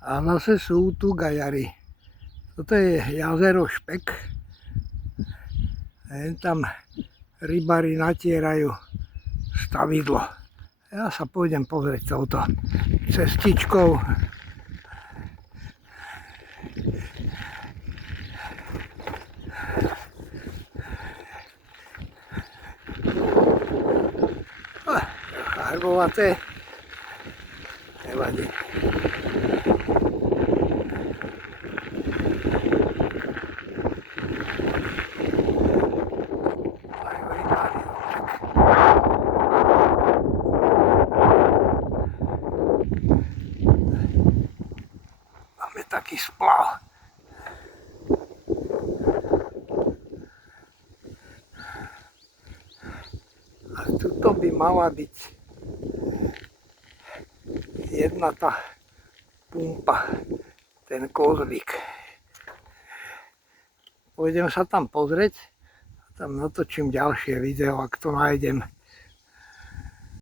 A zase sú tu gajary. Toto je jazero Špek. Tam rybári natierajú stavidlo. Ja sa pôjdem pozrieť touto cestičkou. Harbovaté. Nevadí. Máme taký splav. A tuto by mala byť jedna tá pumpa, ten kozlík. Pôjdem sa tam pozrieť a tam natočím ďalšie video, ak to nájdem.